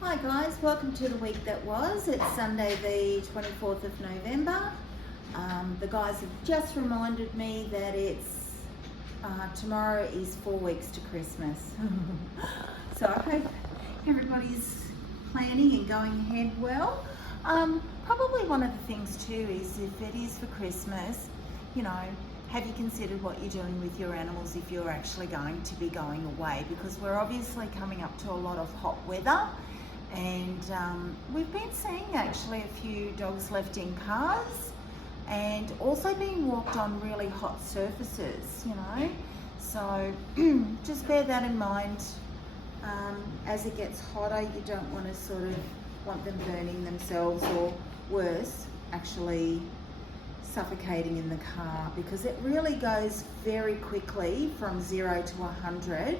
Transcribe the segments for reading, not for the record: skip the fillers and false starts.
Hi guys, welcome to the week that was. It's Sunday the 24th of November. The guys have just reminded me that it's tomorrow is 4 weeks to Christmas. So I hope everybody's planning and going ahead well. Probably one of the things too is if it is for Christmas, you know, have you considered what you're doing with your animals if you're actually going to be going away? Because we're obviously coming up to a lot of hot weather. And we've been seeing actually a few dogs left in cars and also being walked on really hot surfaces, you know. So just bear that in mind. As it gets hotter, you don't want to sort of want them burning themselves or worse, actually suffocating in the car, because it really goes very quickly from 0 to 100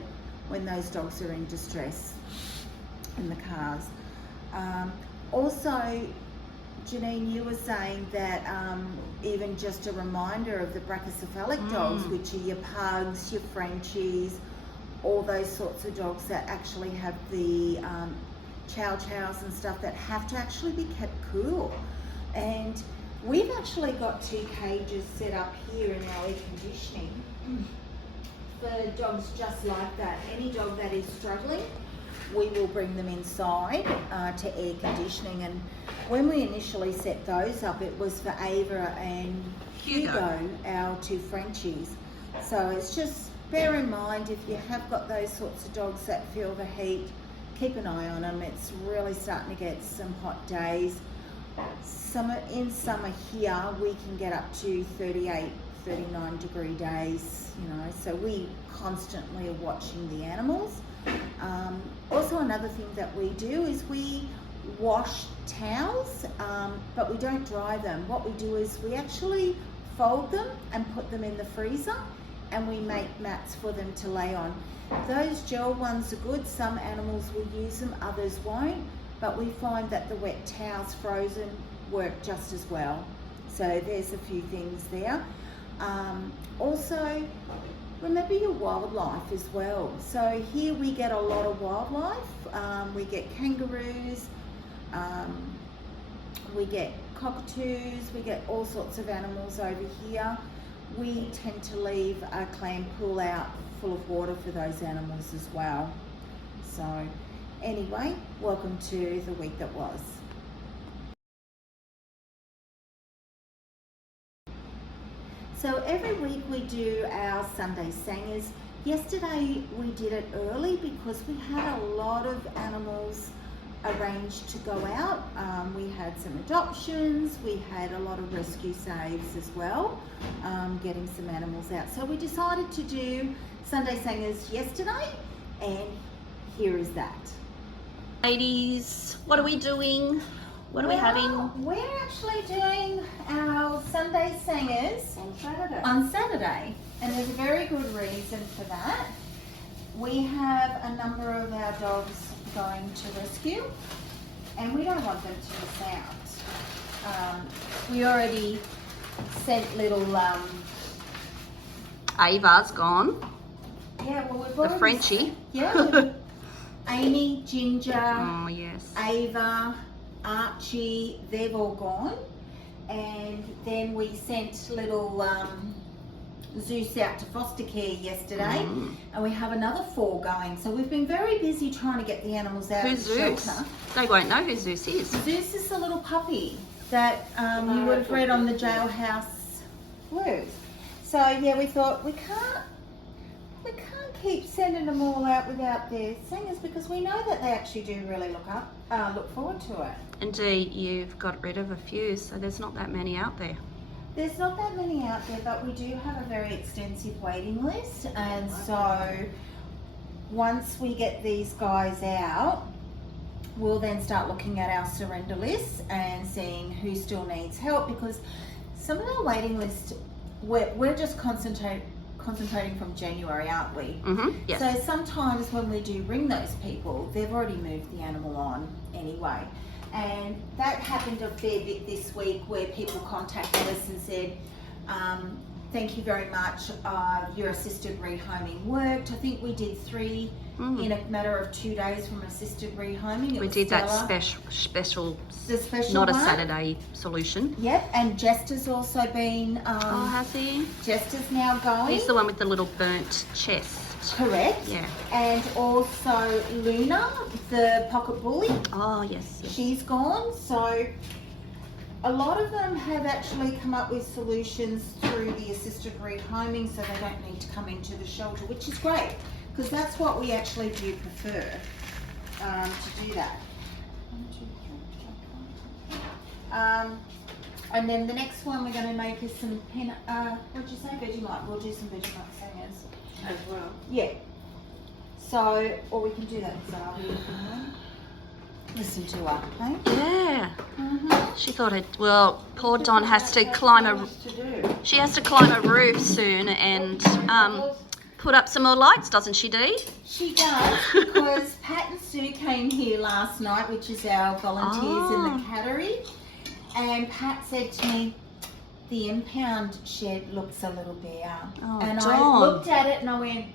when those dogs are in distress in the cars. Also, Janine, you were saying that even just a reminder of the brachycephalic dogs, which are your pugs, your Frenchies, all those sorts of dogs that actually have the chow chows and stuff that have to actually be kept cool. And we've actually got 2 cages set up here in our air conditioning for dogs just like that. Any dog that is struggling, we will bring them inside to air conditioning. And when we initially set those up, it was for Ava and Hugo, our 2 Frenchies. So it's just bear in mind, if you have got those sorts of dogs that feel the heat, keep an eye on them. It's really starting to get some hot days. In summer here, we can get up to 38, 39 degree days, you know, so we constantly are watching the animals. Also, another thing that we do is we wash towels, but we don't dry them. What we do is we actually fold them and put them in the freezer, and we make mats for them to lay on. Those gel ones are good. Some animals will use them, others won't, but we find that the wet towels frozen work just as well. So there's a few things there. Also, remember your wildlife as well. So here we get a lot of wildlife. We get kangaroos, we get cockatoos, we get all sorts of animals over here. We tend to leave a clam pool out full of water for those animals as well. So anyway, welcome to the week that was. So every week we do our Sunday Sangas. Yesterday we did it early because we had a lot of animals arranged to go out. We had some adoptions, we had a lot of rescue saves as well, getting some animals out. So we decided to do Sunday Sangas yesterday, and here is that. Ladies, what are we doing? What are we having? We're actually doing our Sunday Sangers on Saturday, and there's a very good reason for that. We have a number of our dogs going to rescue, and we don't want them to miss out. We already sent little Ava's gone. yeah, well, we've The already Frenchie. Amy, Ginger, Oh yes. Ava, Archie, they've all gone. And then we sent little Zeus out to foster care yesterday, and we have another 4 going. So we've been very busy trying to get the animals out Who's of the Zeus? shelter. They won't know who Zeus is. Zeus is the little puppy that you would have read on the Jailhouse Blues. So yeah, we thought we can't keep sending them all out without their singers, because we know that they actually do really look forward to it. Indeed, you've got rid of a few, so there's not that many out there. There's not that many out there, but we do have a very extensive waiting list, and so once we get these guys out, we'll then start looking at our surrender lists and seeing who still needs help, because some of our waiting list, we're just concentrating from January, aren't we? Yes. So sometimes when we do ring those people, they've already moved the animal on anyway. And that happened a fair bit this week, where people contacted us and said, thank you very much. Your assisted rehoming worked. I think we did 3 in a matter of 2 days from assisted rehoming. We did that special, the special not one. a Saturday solution. Yep, and Jester's also been. Oh, has he? Jester's now going. He's the one with the little burnt chest. Correct. Yeah. And also Luna, the pocket bully. Oh, yes. She's gone. So a lot of them have actually come up with solutions through the assisted rehoming, so they don't need to come into the shelter, which is great, because that's what we actually do prefer, to do that. And then the next one we're going to make is some what'd you say? Vegemite. We'll do some Vegemite singers as well. Yeah. So, or we can do that listen to her, hey? Yeah. Mm-hmm. She thought it. Well, poor Don has to climb a. She has to climb a roof soon and put up some more lights, doesn't she, Dee? She does, because Pat and Sue came here last night, which is our volunteers in the cattery, and Pat said to me, the impound shed looks a little bare. Oh, and Dawn. I looked at it and I went,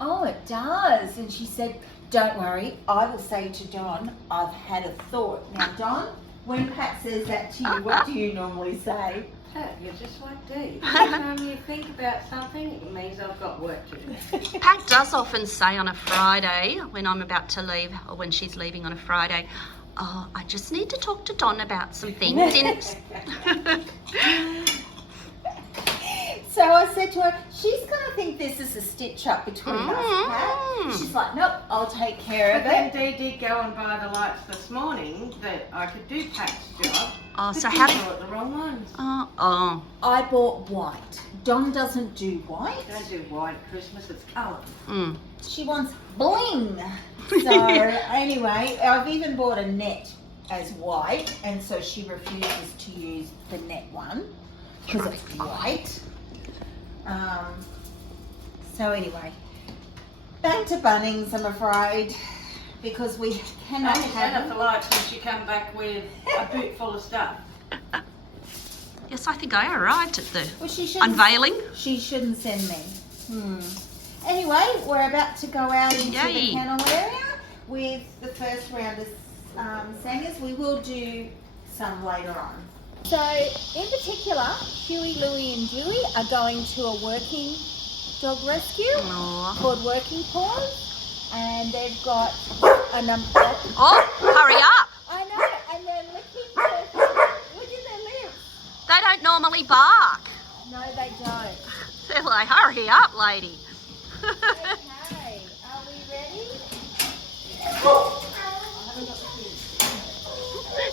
oh, it does. And she said, don't worry, I will say to Don, I've had a thought. Now, Don, when Pat says that to you, what do you normally say? Pat, you're just like Dee. Every time you think about something, it means I've got work to do. Pat does often say on a Friday, when I'm about to leave, or when she's leaving on a Friday, oh, I just need to talk to Don about some things. So I said to her, she's going to think this is a stitch up between us, Pat. She's like, nope, I'll take care of But then it. Dee did go and buy the lights this morning that I could do Pat's job. Oh, but so you how did? bought the wrong ones. Oh. I bought white. Don doesn't do white. Don't do white at Christmas, it's colour. Mm. She wants bling. So anyway, I've even bought a net as white, and so she refuses to use the net one because it's white. So anyway, back to Bunnings, I'm afraid, because we cannot I only set up have. the lights when she come back with a boot full of stuff. Yes, I think I arrived at the Well, she shouldn't. unveiling. She shouldn't send me. Anyway, we're about to go out into the Yay. kennel area with the first round of sangers. We will do some later on. So, in particular, Huey, Louie and Dewey are going to a working dog rescue Aw. called Working Paws, and they've got a number. Oh, hurry up! I know, and they're licking look at their lips. They don't normally bark. No, they don't. They're like, hurry up, lady. Okay, are we ready?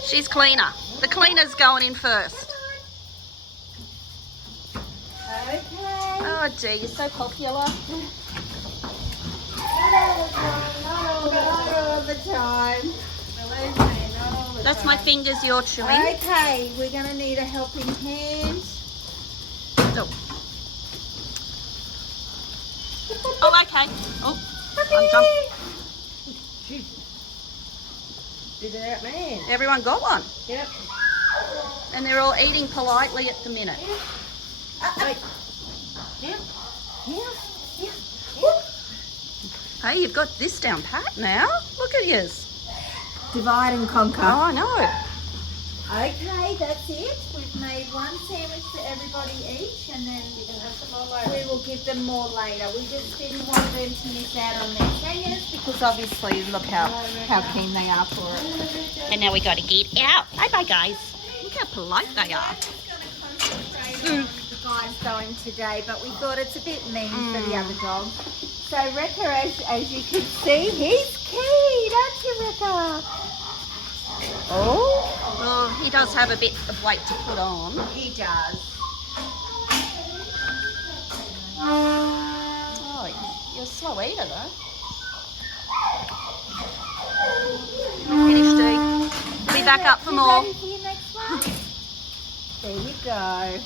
She's cleaner. The cleaner's going in first. Okay. Oh, dear, you're so popular. Not all the time. Believe me, not all the That's time. my fingers you're chewing. Okay, we're going to need a helping hand. Oh. Oh, okay. Oh, I'm done. Did it out, man. Everyone got one. Yep. And they're all eating politely at the minute. Wait. Yep. Hey, you've got this down pat now. Look at yours. Divide and conquer. Oh, I know. Okay, that's it. We've made one sandwich for everybody each, and then we will give them more later. We just didn't want them to miss out on their sangers because obviously look how keen they are for it. And now we got to get out. Bye-bye, guys. Look how polite they are. The guys going today, but we thought it's a bit mean for the other dog. So Rekka, as you can see, he's keen, aren't you, Rekka? Oh, he does have a bit of weight to put on. He does. Oh, you're a slow eater, though. Finished, Dee. We'll be back up for You more. ready for your next one? There you go.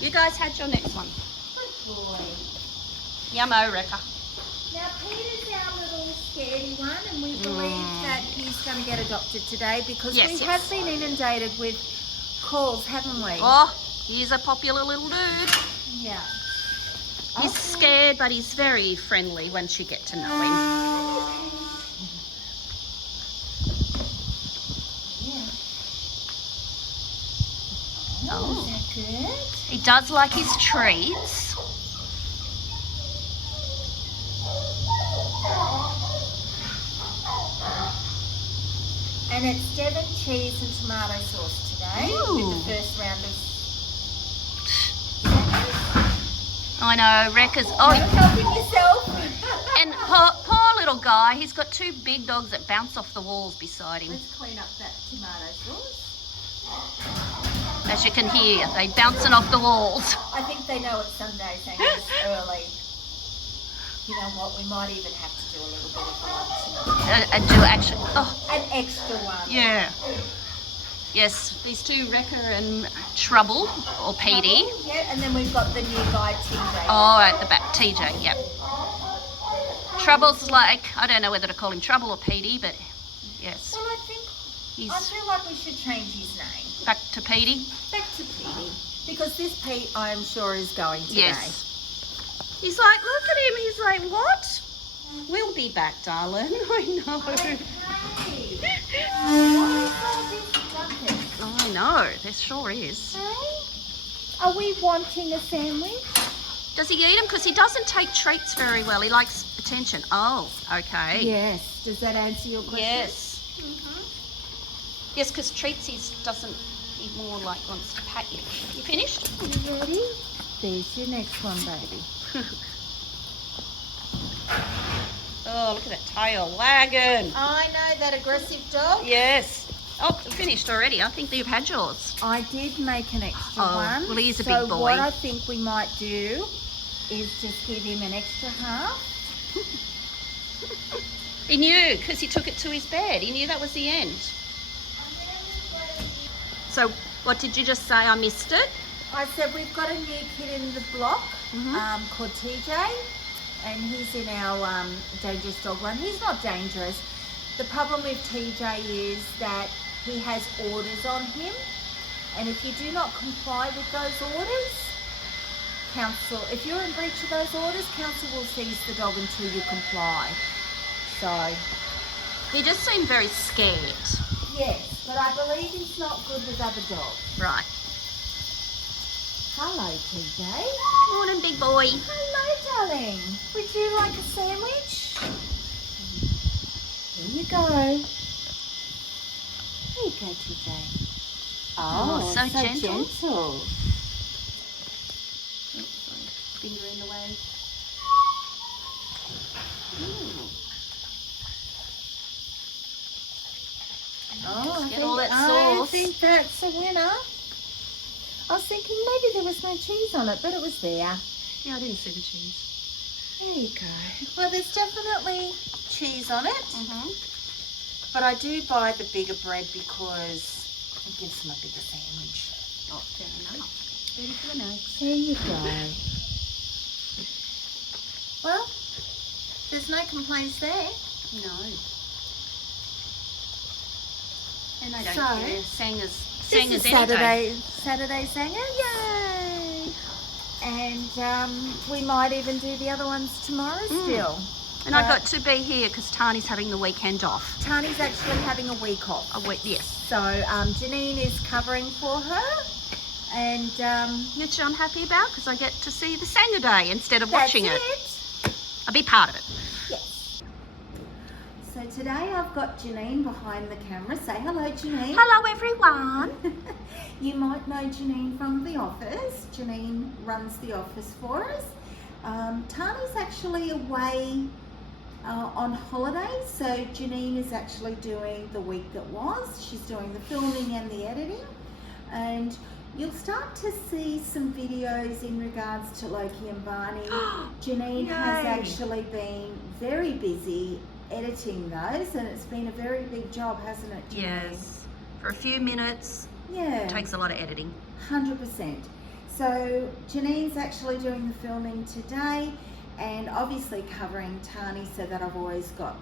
You guys had your next one. Good boy. Yummo, Rekka. Now Peter's our little scaredy one, and we believe that he's going to get adopted today because Yes, we yes. have been inundated with calls, haven't we? Oh, he's a popular little dude. Yeah. He's scared, but he's very friendly once you get to know him. Yeah. Oh. Is that good? He does like his treats. And it's Devon cheese and tomato sauce today Ooh. with the first round of. I know, Rekka's. You're Oh, helping yourself. and poor little guy. He's got two big dogs that bounce off the walls beside him. Let's clean up that tomato sauce. As you can hear, they bouncing off the walls. I think they know it's Sunday Sanga early. You know what? We might even have to do a little bit of lunch. And do actually. Oh, An extra one. yeah. Yes, these two, Rekka and Trouble, or PD. Yeah, and then we've got the new guy, TJ. Oh, at the back, TJ, yep. Trouble's like, I don't know whether to call him Trouble or PD, but yes. Well, I feel like we should change his name. Back to PD? Back to Petey. Because this Pete, I am sure, is going today. Yes. He's like, look at him. He's like, what? We'll be back, darling. I know. Okay. I know, there sure is. Are we wanting a sandwich? Does he eat them? Because he doesn't take treats very well. He likes attention. Oh, okay. Yes. Does that answer your question? Yes. Yes, because treats he doesn't, he more like wants to pat you. You finished? You ready? There's your next one, baby. Oh, look at that tail wagging. I know that aggressive dog. Yes. Oh, finished already. I think you've had yours. I did make an extra Oh, one. well, he is a so big boy. what I think we might do is just give him an extra half. He knew because he took it to his bed. He knew that was the end. So what did you just say? I missed it. I said we've got a new kid in the block Mhm. called TJ, and he's in our dangerous dog run. He's not dangerous. The problem with TJ is that he has orders on him, and if you do not comply with those orders, council, if you're in breach of those orders, council will seize the dog until you comply. So, He just seemed very scared. yes, but I believe he's not good with other dogs. Right. Hello, TJ. Morning, big boy. Hello, darling. Would you like a sandwich? Here you go. Here you go, TJ. Oh, so gentle. gentle. Oops, sorry. Finger in the way. Oh, Get all that I sauce. think that's a winner. I was thinking maybe there was no cheese on it, but it was there. Yeah, I didn't see the cheese. There you go. Well, there's definitely cheese on it, Mm-hmm. but I do buy the bigger bread because it gives them a bigger sandwich. Oh, fair enough. Ready for the next. There you go. Well, there's no complaints there. No. And they don't So, care. Sangers This any is day. Saturday Sanga, yay! And we might even do the other ones tomorrow still. And I got to be here because Tahnee's having the weekend off. Tahnee's actually having a week off. A week, yes. So Janine is covering for her. And Which I'm happy about because I get to see the Sanga Day instead of that's watching it. it. I'll be part of it. Yes. So today I've got Janine behind the camera. Say hello, Janine. Hello, everyone. You might know Janine from the office. Janine runs the office for us. Tahnee's actually away on holiday, so Janine is actually doing the week that was. She's doing the filming and the editing, and you'll start to see some videos in regards to Loki and Barney. Janine has Yay. actually been very busy editing those, and it's been a very big job, hasn't it, Janine? Yes. For a few minutes. Yeah. It takes a lot of editing. 100%. So Janine's actually doing the filming today, and obviously covering Tahnee, so that I've always got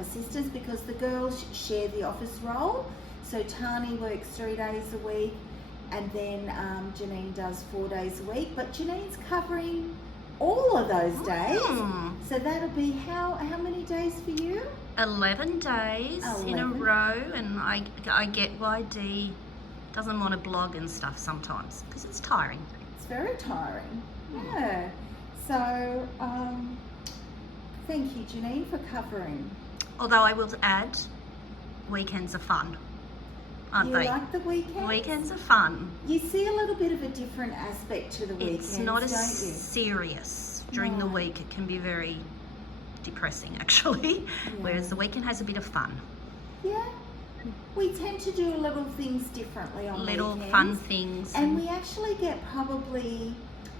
assistance because the girls share the office role. So Tahnee works 3 days a week and then Janine does 4 days a week, but Janine's covering all of those days. So that'll be how many days for you? 11 days in a 11. row, and I get why Dee doesn't want to blog and stuff sometimes, because it's tiring. It's very tiring. Yeah. So thank you, Janine, for covering. Although I will add, weekends are fun, aren't You they? like the weekends? Weekends are fun. You see a little bit of a different aspect to the weekends, It's not as don't you? serious. During the No. week it can be very depressing actually, whereas the weekend has a bit of fun. Yeah. We tend to do little things differently on Little weekends. fun things. And we actually get probably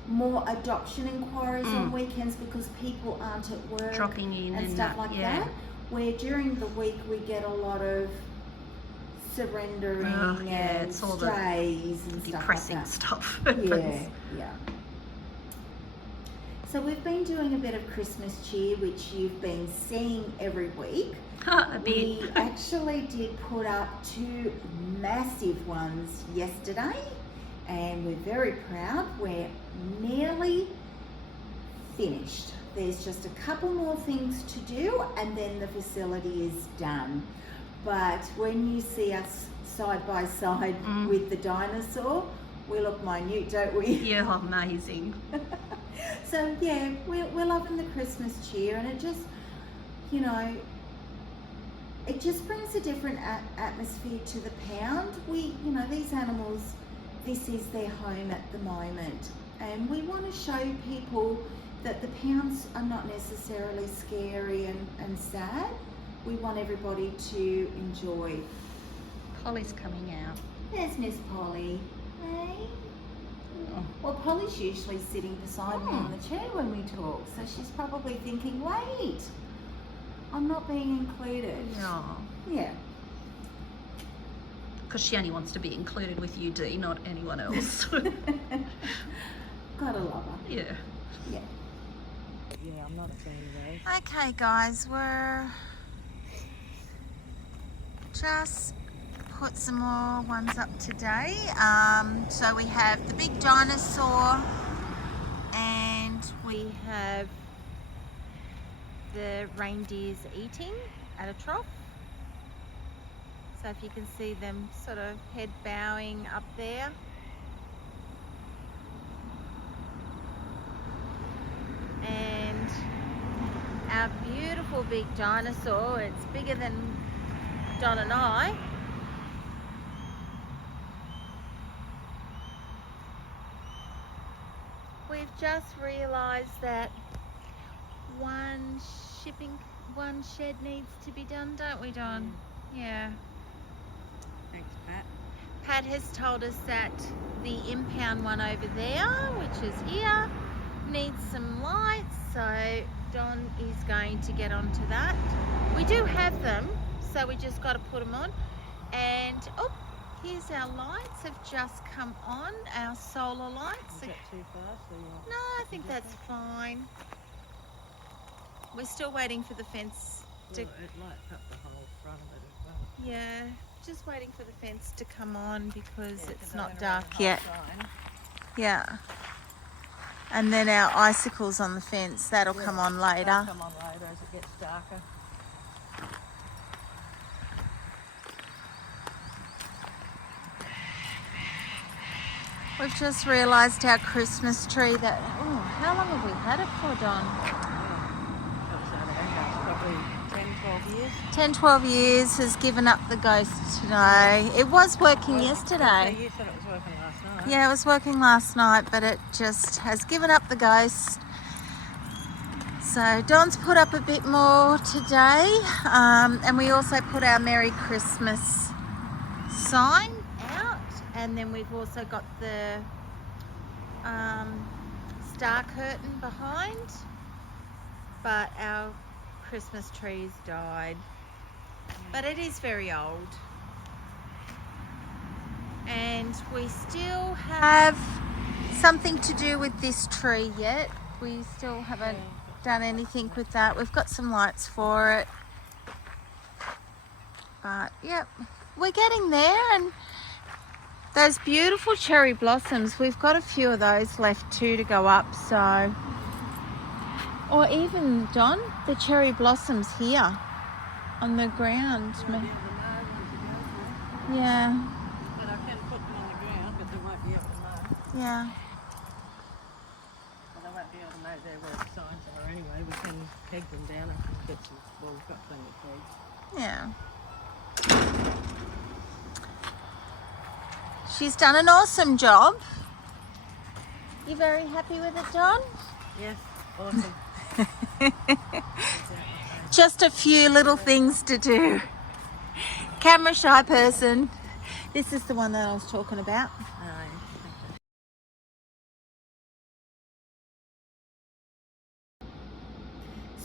more adoption inquiries on weekends because people aren't at work dropping in and and stuff that, like yeah. that. Where during the week we get a lot of surrendering and it's all strays and depressing stuff stuff. like that. Yeah. So we've been doing a bit of Christmas cheer, which you've been seeing every week. A bit. We actually did put up 2 massive ones yesterday, and we're very proud. We're nearly finished. There's just a couple more things to do, and then the facility is done. But when you see us side by side with the dinosaur, we look minute, don't we? Yeah, amazing. So yeah, we're loving the Christmas cheer, and it just, you know, it just brings a different atmosphere to the pound. These animals, this is their home at the moment, and we want to show people that the pounds are not necessarily scary and sad. We want everybody to enjoy. Polly's coming out. There's Miss Polly. Hey. Well, Polly's usually sitting beside me on the chair when we talk, so she's probably thinking, wait, I'm not being included. No. Yeah. Because she only wants to be included with you, Dee, not anyone else. Gotta love her. Yeah. Yeah. Yeah, I'm not a fan of those. Okay, guys, we're just put some more ones up today. So we have the big dinosaur, and we have the reindeers eating at a trough. So if you can see them sort of head bowing up there. And our beautiful big dinosaur, it's bigger than Don and I. We've just realised that one shed needs to be done, don't we, Don? Yeah. Thanks, Pat. Pat has told us that the impound one over there, which is here, needs some lights, so Don is going to get onto that. We do have them, so we just got to put them on. And here's our lights have just come on, our solar lights. Is that too fast? Or No, I think that's fine. We're still waiting for the fence to, it lights up the whole front of it as well. yeah, just waiting for the fence to come on because Yeah, it's 'cause I not went around dark the whole yet. sign. Yeah. And then our icicles on the fence, that'll come on later. That'll come on later as it gets darker. We've just realised our Christmas tree that, how long have we had it for, Don? Probably 10, 12 years. 10, 12 years, has given up the ghost today. It was working So yesterday. you said it was working last night. Yeah, it was working last night, but it just has given up the ghost. So Don's put up a bit more today, and we also put our Merry Christmas sign out, and then we've also got the star curtain behind, but our Christmas tree's died. But it is very old. And we still have something to do with this tree yet. We still haven't done anything with that. We've got some lights for it. But yep, we're getting there, and Those beautiful cherry blossoms, we've got a few of those left too to go up, so. Or even, Don, the cherry blossoms here on the ground. Yeah. But I can put them on the ground, but they won't be able to know. Yeah. Well, they won't be able to know there where the signs are anyway. We can peg them down and get some, well, we've got plenty of pegs. Yeah. She's done an awesome job. You very happy with it, Don? Yes, awesome. Just a few little things to do. Camera shy person. This is the one that I was talking about.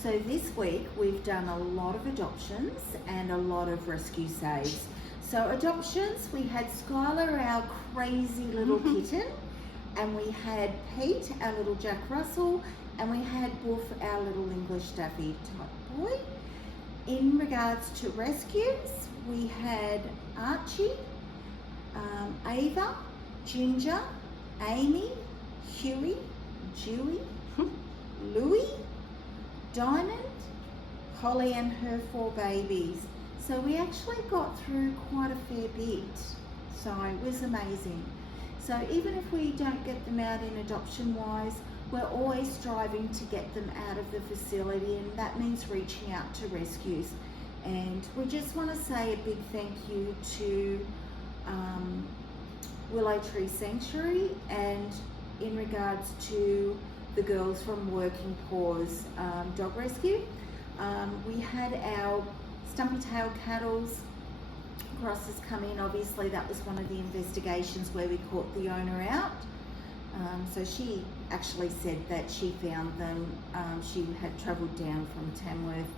So this week we've done a lot of adoptions and a lot of rescue saves. So adoptions, we had Skylar, our crazy little kitten, and we had Pete, our little Jack Russell, and we had Wolf, our little English Staffy type boy. In regards to rescues, we had Archie, Ava, Ginger, Amy, Huey, Dewey, Louie, Diamond, Holly and her 4 babies. So we actually got through quite a fair bit. So it was amazing. So even if we don't get them out in adoption wise, we're always striving to get them out of the facility, and that means reaching out to rescues. And we just want to say a big thank you to Willow Tree Sanctuary, and in regards to the girls from Working Paws Dog Rescue. We had our Stumpy Tail Cattles crosses come in. Obviously that was one of the investigations where we caught the owner out. So she actually said that she found them. She had travelled down from Tamworth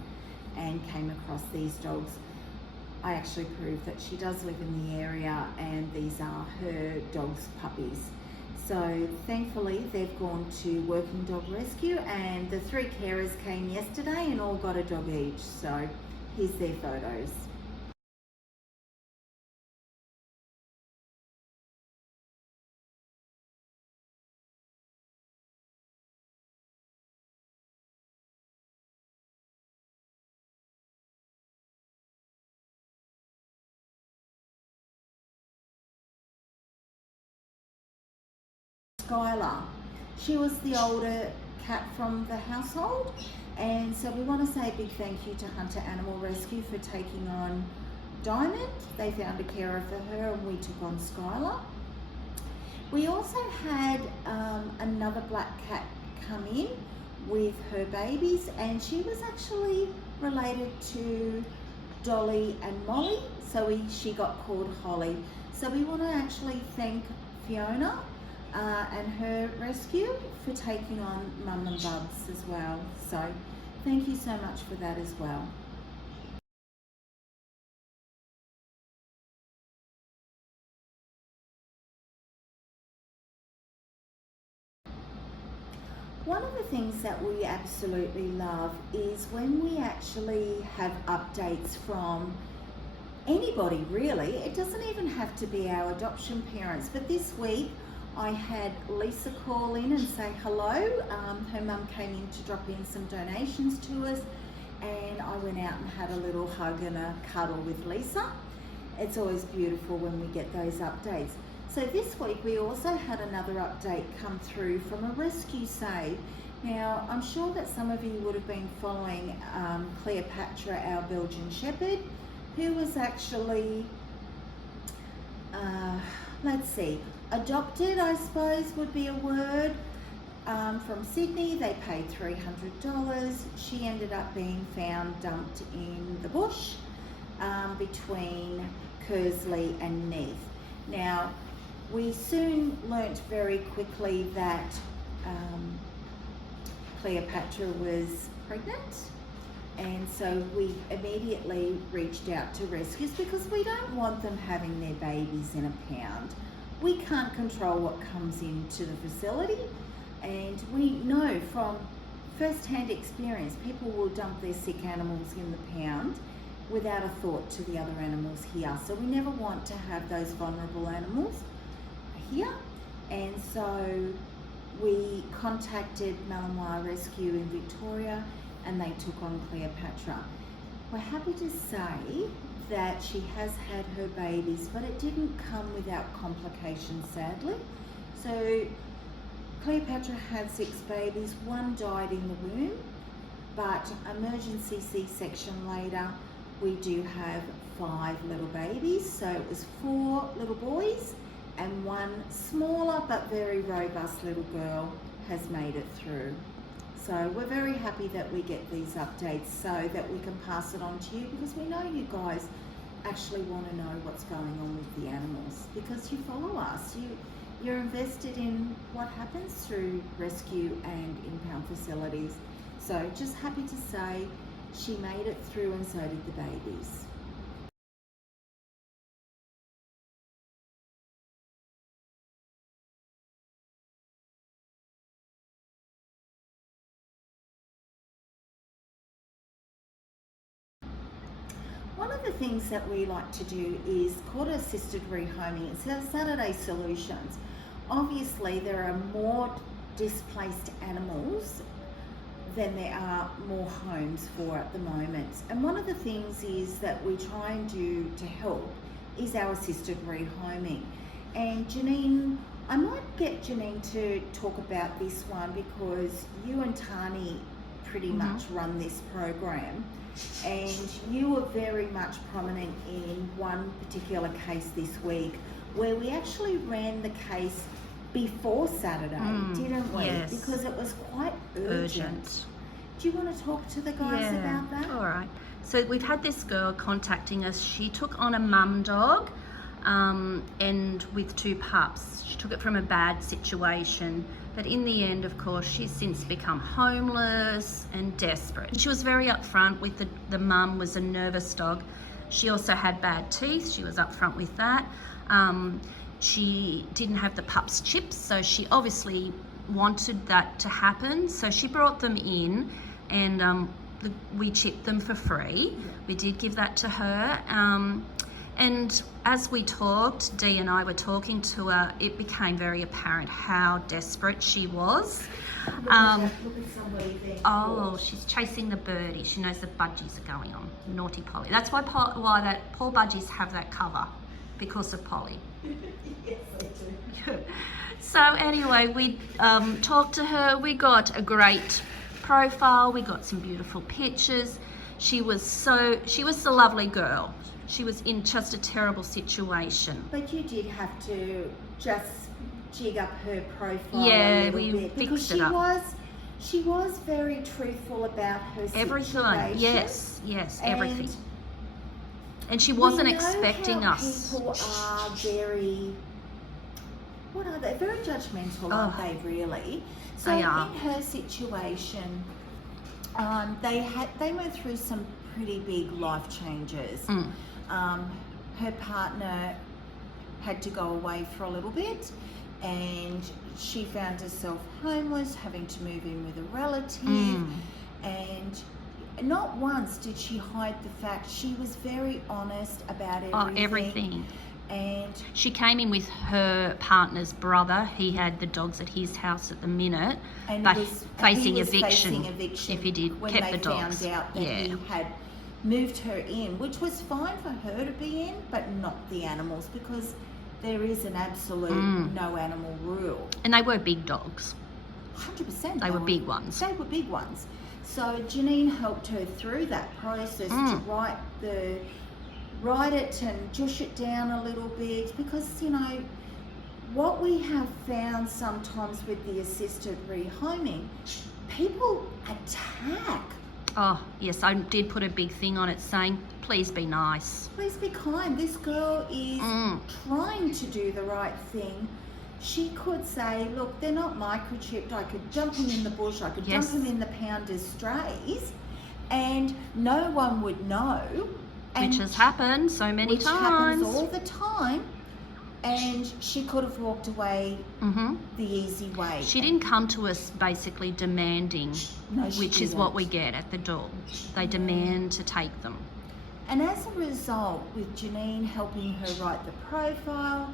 and came across these dogs. I actually proved that she does live in the area and these are her dog's puppies. So thankfully they've gone to Working Dog Rescue, and the 3 carers came yesterday and all got a dog each. So here's their photos. Skylar. She was the older cat from the household, and so we want to say a big thank you to Hunter Animal Rescue for taking on Diamond. They found a carer for her and we took on Skylar. We also had another black cat come in with her babies, and she was actually related to Dolly and Molly, so she got called Holly. So we want to actually thank Fiona and her rescue for taking on Mum and Bubs as well. So thank you so much for that as well. One of the things that we absolutely love is when we actually have updates from anybody really. It doesn't even have to be our adoption parents, but this week I had Lisa call in and say hello. Her mum came in to drop in some donations to us, and I went out and had a little hug and a cuddle with Lisa. It's always beautiful when we get those updates. So this week we also had another update come through from a rescue save. Now I'm sure that some of you would have been following Cleopatra, our Belgian Shepherd, who was actually, let's see, adopted, I suppose would be a word, from Sydney. They paid $300. She ended up being found dumped in the bush between Kersley and Neath. Now, we soon learnt very quickly that Cleopatra was pregnant, and so we immediately reached out to rescues because we don't want them having their babies in a pound. We can't control what comes into the facility, and we know from first-hand experience people will dump their sick animals in the pound without a thought to the other animals here. So we never want to have those vulnerable animals here, and so we contacted Malinois Rescue in Victoria and they took on Cleopatra. We're happy to say that she has had her babies, but it didn't come without complications, sadly. So Cleopatra had 6 babies, 1 died in the womb, but emergency C-section later, we do have 5 little babies. So it was 4 little boys and 1 smaller but very robust little girl has made it through. So we're very happy that we get these updates so that we can pass it on to you, because we know you guys actually want to know what's going on with the animals, because you follow us. You're invested in what happens through rescue and impound facilities. So just happy to say she made it through, and so did the babies. One of the things that we like to do is called assisted rehoming. It's our Saturday solutions. Obviously, there are more displaced animals than there are more homes for at the moment. And one of the things is that we try and do to help is our assisted rehoming. And Janine, I might get Janine to talk about this one, because you and Tahnee pretty much run this program, and you were very much prominent in one particular case this week where we actually ran the case before Saturday, didn't we? Yes. Because it was quite urgent. Do you want to talk to the guys about that? All right. So we've had this girl contacting us. She took on a mum dog and with 2 pups. She took it from a bad situation. But in the end, of course, she's since become homeless and desperate. She was very upfront with the mum was a nervous dog. She also had bad teeth. She was upfront with that. She didn't have the pups chips, so she obviously wanted that to happen. So she brought them in, and we chipped them for free. We did give that to her. And as we talked, Dee and I were talking to her, it became very apparent how desperate she was. Look at somebody there. Oh, she's chasing the birdie. She knows the budgies are going on. Naughty Polly. That's why that poor budgies have that cover, because of Polly. Yes, they do. So anyway, we talked to her. We got a great profile. We got some beautiful pictures. She was a lovely girl. She was in just a terrible situation. But you did have to just jig up her profile Yeah, a little we bit, because fixed it up. she was very truthful about her Everything. situation. Yes, everything. And she wasn't we know expecting how us. People are very, what are they? Very judgmental, aren't they? Really. So They are. in her situation, they went through some pretty big life changes. Her partner had to go away for a little bit, and she found herself homeless, having to move in with a relative, and not once did she hide the fact. She was very honest about everything. Everything. And She came in with her partner's brother. He had the dogs at his house at the minute, but he facing was eviction, facing eviction if he did, when kept they the dogs. found out that he had moved her in, which was fine for her to be in, but not the animals, because there is an absolute no animal rule. And they were big dogs. 100%. They were big ones. They were big ones. So Janine helped her through that process to write it and jush it down a little bit, because, you know, what we have found sometimes with the assisted rehoming, people attack. Oh, yes, I did put a big thing on it saying, please be nice. Please be kind. This girl is trying to do the right thing. She could say, look, they're not microchipped. I could dump them in the bush. I could dump them in the pounders' strays, and no one would know. Which has happened so many Which times. happens all the time. And she could have walked away the easy way. She didn't come to us basically demanding, which is what we get at the door. They demand to take them. And as a result, with Janine helping her write the profile,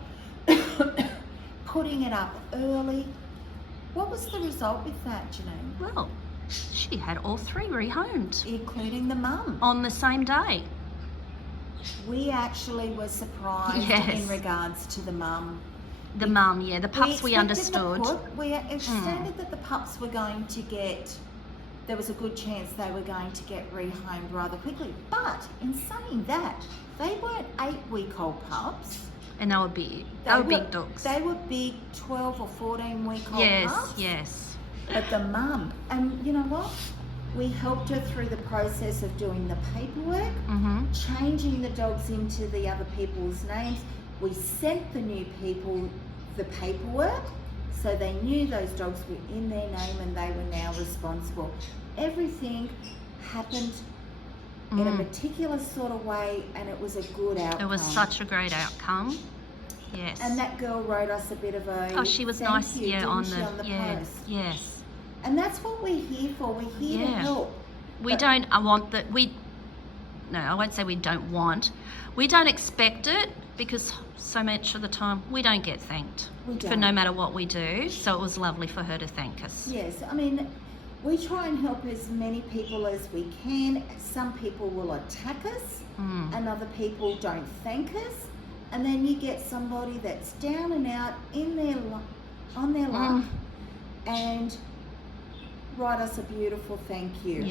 putting it up early. What was the result with that, Janine? Well, she had all 3 rehomed Including the mum. on the same day. We actually were surprised Yes. in regards to the mum. The mum, yeah, the pups we expected understood. We understood that the pups were going to get, there was a good chance they were going to get rehomed rather quickly. But in saying that, they weren't 8-week-old pups. And they were big. They were big dogs. They were big 12 or 14-week-old Yes, pups. yes. But the mum, and you know what? We helped her through the process of doing the paperwork, changing the dogs into the other people's names. We sent the new people the paperwork so they knew those dogs were in their name and they were now responsible. Everything happened in a meticulous sort of way, and it was a good outcome. It was such a great outcome. Yes. And that girl wrote us a bit of a oh, she was thank nice, you, yeah, didn't on she, the, on the yeah, post. yes. And that's what we're here for. We're here to help. We But- don't, I want that, no, I won't say we don't want. We don't expect it because so much of the time we don't get thanked We for don't. no matter what we do. So it was lovely for her to thank us. Yes, I mean, we try and help as many people as we can. Some people will attack us, and other people don't thank us. And then you get somebody that's down and out in their on their luck, and write us a beautiful thank you.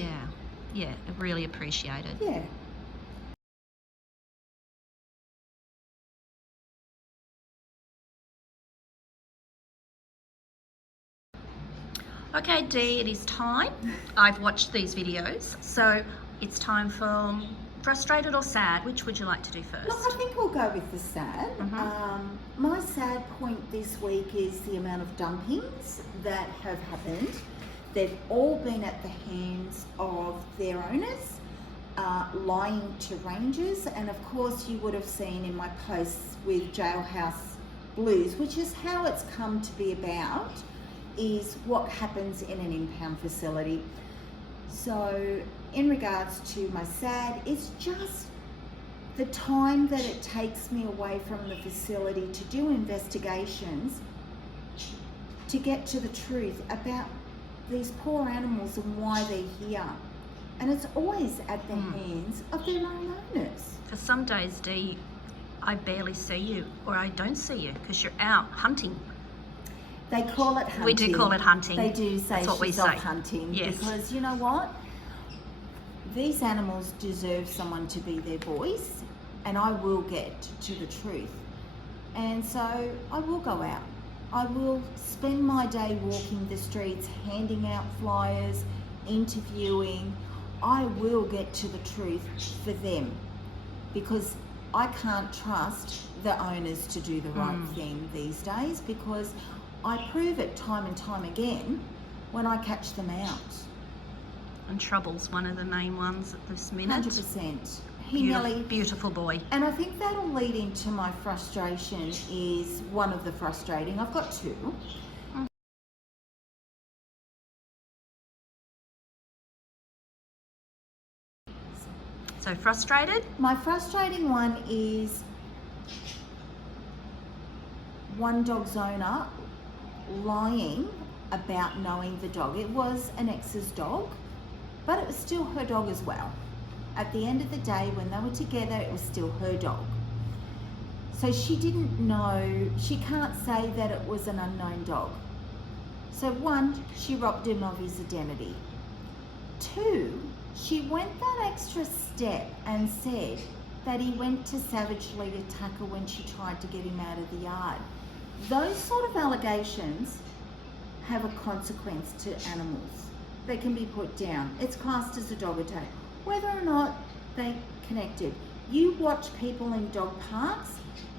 Yeah, really appreciated. Yeah. Okay, Dee, it is time. I've watched these videos, so it's time for frustrated or sad. Which would you like to do first? Look, I think we'll go with the sad. My sad point this week is the amount of dumpings that have happened. They've all been at the hands of their owners, lying to rangers, and of course you would have seen in my posts with Jailhouse Blues, which is how it's come to be about, is what happens in an impound facility. So in regards to my sad, it's just the time that it takes me away from the facility to do investigations to get to the truth about these poor animals and why they're here. And it's always at the hands of their own owners. For some days, Dee, I barely see you, or I don't see you because you're out hunting. They call it hunting. We do call it hunting. They do say That's what we she's say. off hunting. Yes. Because you know what? These animals deserve someone to be their voice, and I will get to the truth. And so I will go out. I will spend my day walking the streets, handing out flyers, interviewing. I will get to the truth for them, because I can't trust the owners to do the right thing these days, because I prove it time and time again when I catch them out. And Trouble's one of the main ones at this minute. 100%. He nearly, Beautiful boy. and I think that'll lead into my frustration, is one of the frustrating. I've got two. So frustrated? My frustrating one is one dog's owner lying about knowing the dog. It was an ex's dog, but it was still her dog as well. At the end of the day, when they were together, it was still her dog. So she didn't know, she can't say that it was an unknown dog. So one, she robbed him of his identity. Two, she went that extra step and said that he went to savagely attack her when she tried to get him out of the yard. Those sort of allegations have a consequence to animals. They can be put down. It's classed as a dog attack, whether or not they connected. You watch people in dog parks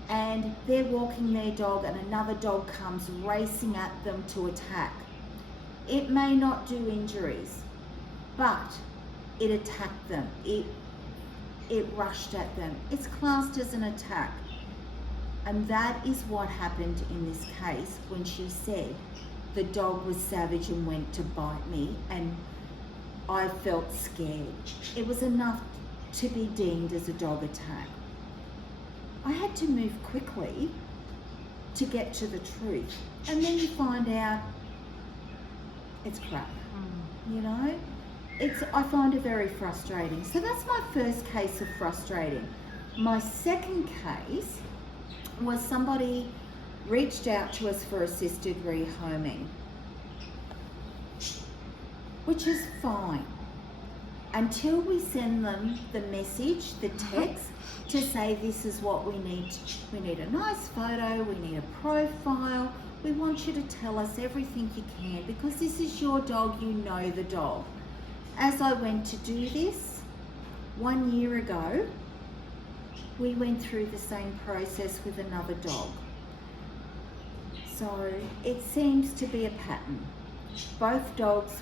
and they're walking their dog and another dog comes racing at them to attack. It may not do injuries, but it attacked them. It rushed at them. It's classed as an attack. And that is what happened in this case when she said the dog was savage and went to bite me, and I felt scared. It was enough to be deemed as a dog attack. I had to move quickly to get to the truth. And then you find out it's crap, you know? I find it very frustrating. So that's my first case of frustrating. My second case was somebody reached out to us for assisted rehoming, which is fine until we send them the message, the text, to say this is what we need. We need a nice photo, we need a profile, we want you to tell us everything you can because this is your dog, you know the dog. As I went to do this 1 year ago, we went through the same process with another dog. So it seems to be a pattern. Both dogs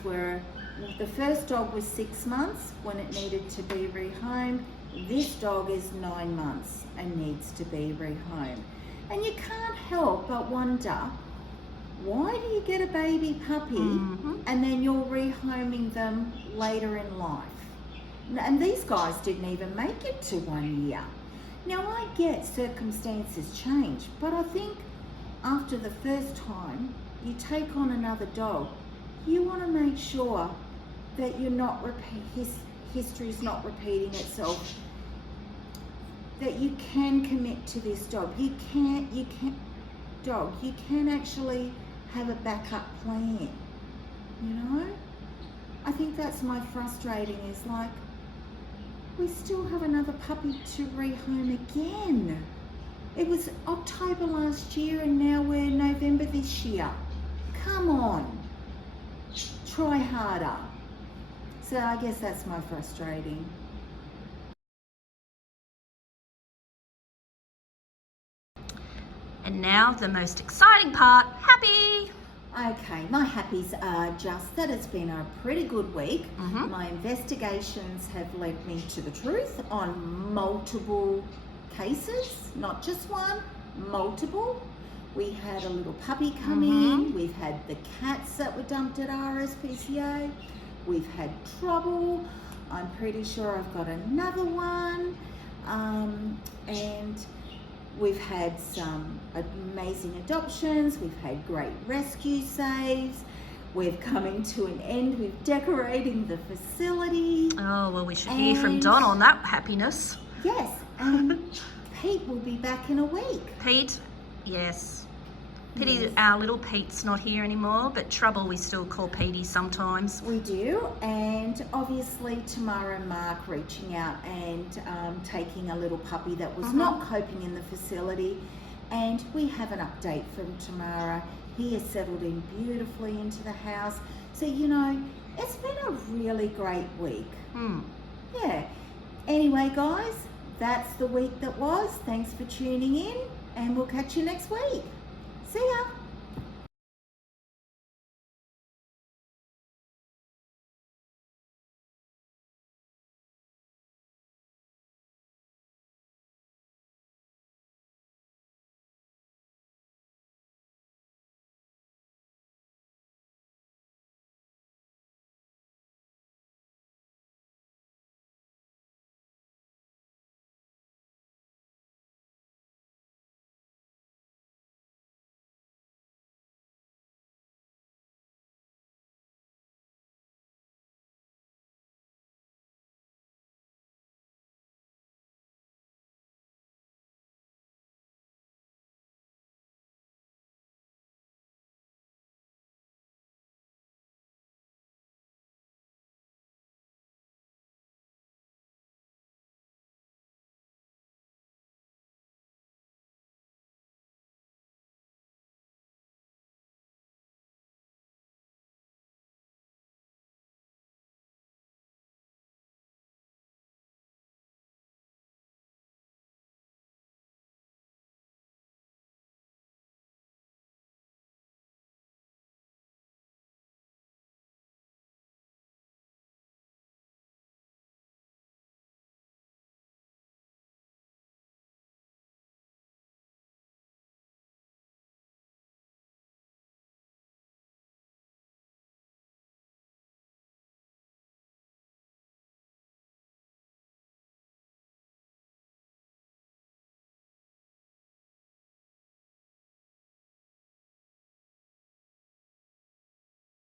the first dog was 6 months when it needed to be rehomed. This dog is 9 months and needs to be rehomed. And you can't help but wonder, why do you get a baby puppy and then you're rehoming them later in life? And these guys didn't even make it to 1 year. Now I get circumstances change, but I think after the first time you take on another dog, you want to make sure that you're not history's not repeating itself, that you can commit to this dog. You can actually have a backup plan, you know? I think that's my frustrating is like, we still have another puppy to rehome again. It was October last year and now we're November this year. Come on, try harder. So I guess that's my frustrating. And now the most exciting part, happy. Okay, my happies are just that it's been a pretty good week. My investigations have led me to the truth on multiple cases, not just one, multiple. We had a little puppy come in, we've had the cats that were dumped at RSPCA, we've had trouble, I'm pretty sure I've got another one, and we've had some amazing adoptions, we've had great rescue saves, we're coming to an end with decorating the facility. Oh, well, we should hear from Don on that happiness. Yes, and Pete will be back in a week. Pete, yes. Our little Pete's not here anymore, but Trouble we still call Petey sometimes. We do, and obviously Tamara and Mark reaching out and taking a little puppy that was not coping in the facility, and we have an update from Tamara. He has settled in beautifully into the house, so you know, it's been a really great week. Yeah. Anyway guys, that's the week that was. Thanks for tuning in, and we'll catch you next week. See ya.